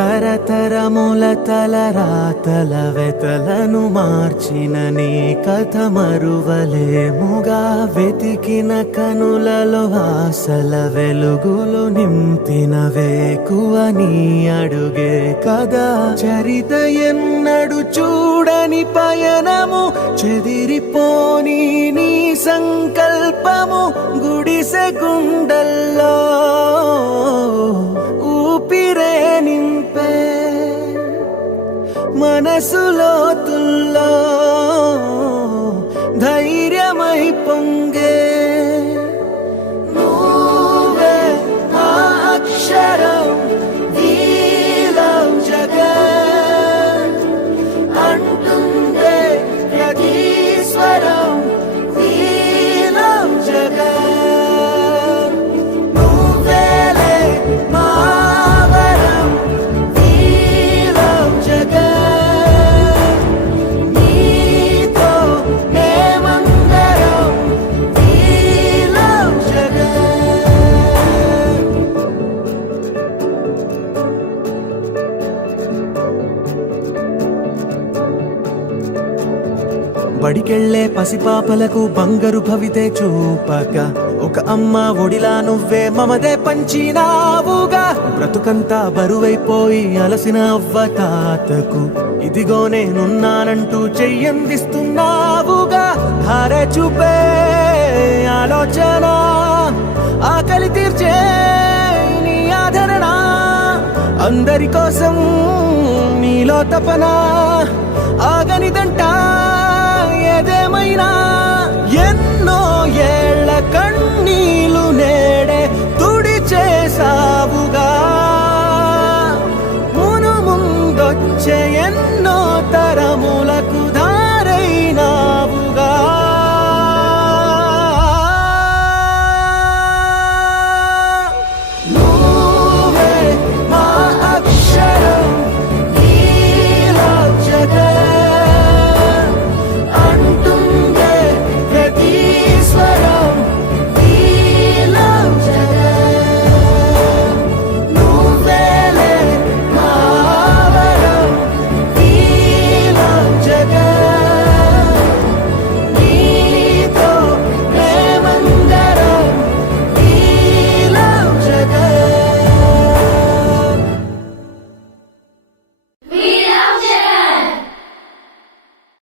తరతరముల తలరాతల వెతలను మార్చిన నీ కథ మరువలేముగా వెతికిన కనులలో ఆశల వెలుగులు నింపిన వేకువ నీ అడుగే కదా చరిత ఎన్నడు చూడని పయనము చెదిరిపోని నీ సంకల్పము గుడిసె గుండెల్లో ఊపిరే నింపే మనసులో తుల్లో ధైర్యమై పొంగే నువ్వే ఆ అక్షరం వీలం జగన్ అంటుందే ప్రతి స్వరం వీలం జగన్ నువ్వేలే మా వరం వీలం జగన్ నీతో మేమందరం వీలం జగన్ బడికెళ్లే పసిపాపలకు బంగారు భవితే చూపక ఒక అమ్మ ఒడిలా నువ్వే మమదే పంచినావుగా బ్రతుకంతా బరువైపోయి అలసిన అవ్వ తాతకు ఇదిగో నేనున్నానంటూ చెయ్యందిస్తున్నావుగా ధారే చూపే ఆలోచన ఆకలి తీర్చే నీ ఆదరణ అందరి కోసం నీలో తపన ఆగనిదంట ఏదేమైనా ఎన్నో ఏళ్ల కన్నీ